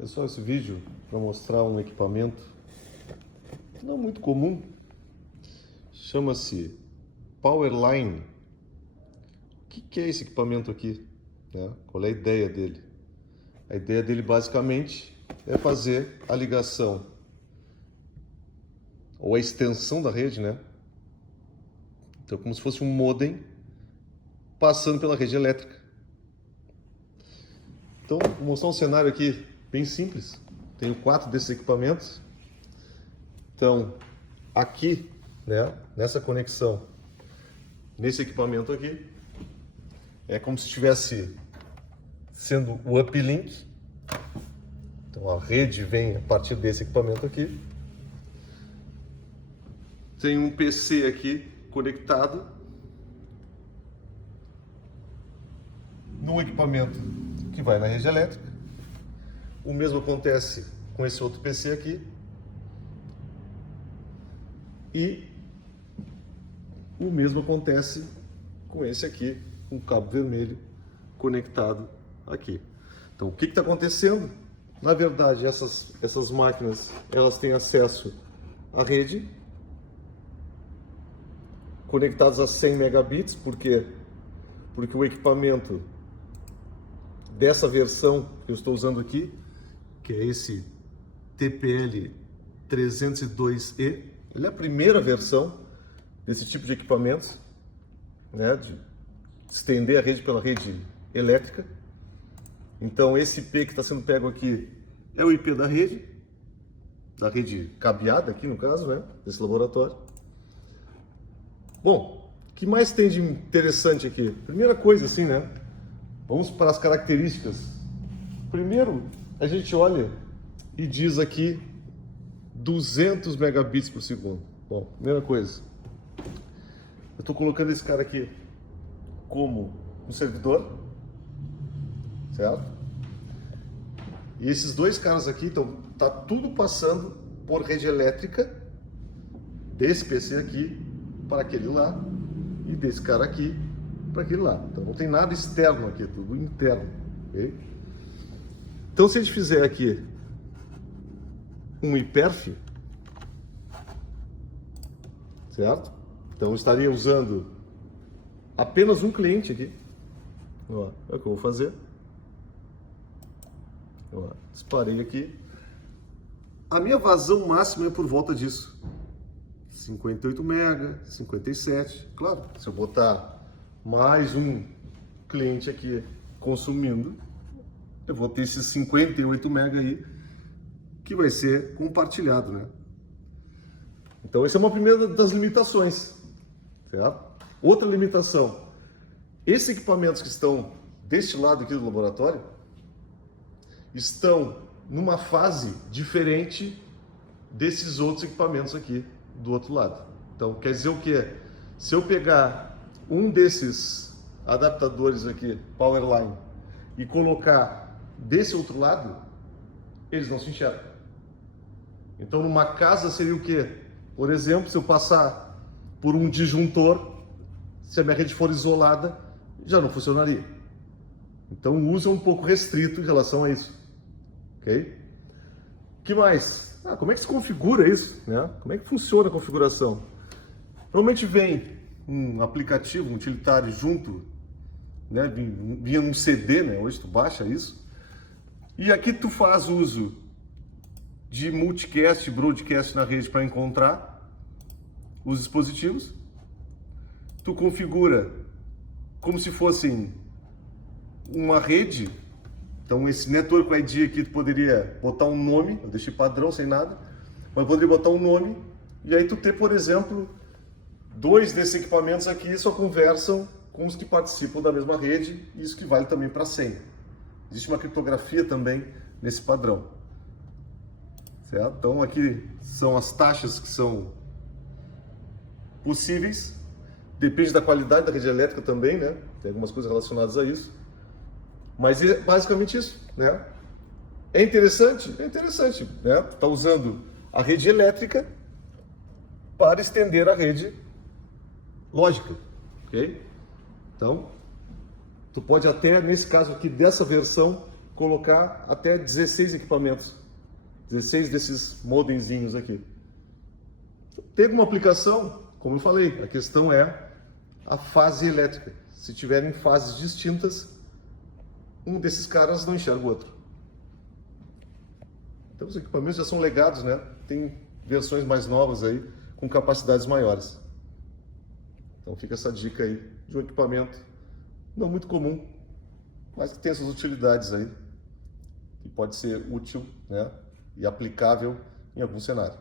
Pessoal, esse vídeo para mostrar um equipamento não muito comum, chama-se Powerline. O que é esse equipamento aqui, né? Qual é a ideia dele? A ideia dele basicamente é fazer a ligação ou a extensão da rede, né? Então, como se fosse um modem passando pela rede elétrica. Então, vou mostrar um cenário aqui bem simples. Tenho 4 desses equipamentos. Então, aqui, né, nessa conexão, nesse equipamento aqui, é como se estivesse sendo o uplink. Então, a rede vem a partir desse equipamento aqui. Tem um PC aqui conectado num equipamento que vai na rede elétrica. O mesmo acontece com esse outro PC aqui. E o mesmo acontece com esse aqui, com o cabo vermelho conectado aqui. Então, o que está acontecendo? Na verdade, essas máquinas, elas têm acesso à rede, conectadas a 100 megabits, porque o equipamento dessa versão que eu estou usando aqui, que é esse TPL 302E, ele é a primeira versão desse tipo de equipamentos, né, de estender a rede pela rede elétrica. Então esse IP que está sendo pego aqui é o IP da rede cabeada aqui no caso, né, desse laboratório. Bom, o que mais tem de interessante aqui? Primeira coisa assim, né, vamos para as características. Primeiro, a gente olha e diz aqui 200 megabits por segundo. Bom, primeira coisa, eu estou colocando esse cara aqui como um servidor, certo? E esses dois caras aqui, então, tá tudo passando por rede elétrica desse PC aqui para aquele lá e desse cara aqui para aquele lá. Então não tem nada externo aqui, é tudo interno, ok? Então se a gente fizer aqui um hiperf, certo? Então eu estaria usando apenas um cliente aqui. Ó, é o que eu vou fazer. Ó, disparei aqui. A minha vazão máxima é por volta disso. 58 MB, 57. Claro, se eu botar mais um cliente aqui consumindo, eu vou ter esses 58 MB aí que vai ser compartilhado, né? Então, essa é uma primeira das limitações, certo? Outra limitação, esses equipamentos que estão deste lado aqui do laboratório estão numa fase diferente desses outros equipamentos aqui do outro lado. Então, quer dizer o quê? Se eu pegar um desses adaptadores aqui, Powerline, e colocar desse outro lado, eles não se enxergam. Então, numa casa seria o quê? Por exemplo, se eu passar por um disjuntor, se a minha rede for isolada, já não funcionaria. Então, o uso é um pouco restrito em relação a isso. Ok? O que mais? Como é que se configura isso, né? Como é que funciona a configuração? Normalmente vem um aplicativo, um utilitário junto, né? Vinha num CD, né? Hoje tu baixa isso. E aqui tu faz uso de multicast e broadcast na rede para encontrar os dispositivos. Tu configura como se fossem uma rede. Então esse Network ID aqui tu poderia botar um nome, eu deixei padrão sem nada, mas poderia botar um nome e aí tu ter, por exemplo, 2 desses equipamentos aqui só conversam com os que participam da mesma rede, e isso que vale também para senha. Existe uma criptografia também nesse padrão, certo? Então aqui são as taxas que são possíveis, depende da qualidade da rede elétrica também, né? Tem algumas coisas relacionadas a isso. Mas é basicamente isso, né? É interessante? É interessante, né? Tá usando a rede elétrica para estender a rede lógica, ok? Então, tu pode até, nesse caso aqui dessa versão, colocar até 16 equipamentos, 16 desses modemzinhos aqui. Pega uma aplicação, como eu falei, a questão é a fase elétrica. Se tiverem fases distintas, um desses caras não enxerga o outro. Então os equipamentos já são legados, né? Tem versões mais novas aí, com capacidades maiores. Então fica essa dica aí de um equipamento não muito comum, mas que tem essas utilidades aí, que pode ser útil, né? E aplicável em algum cenário.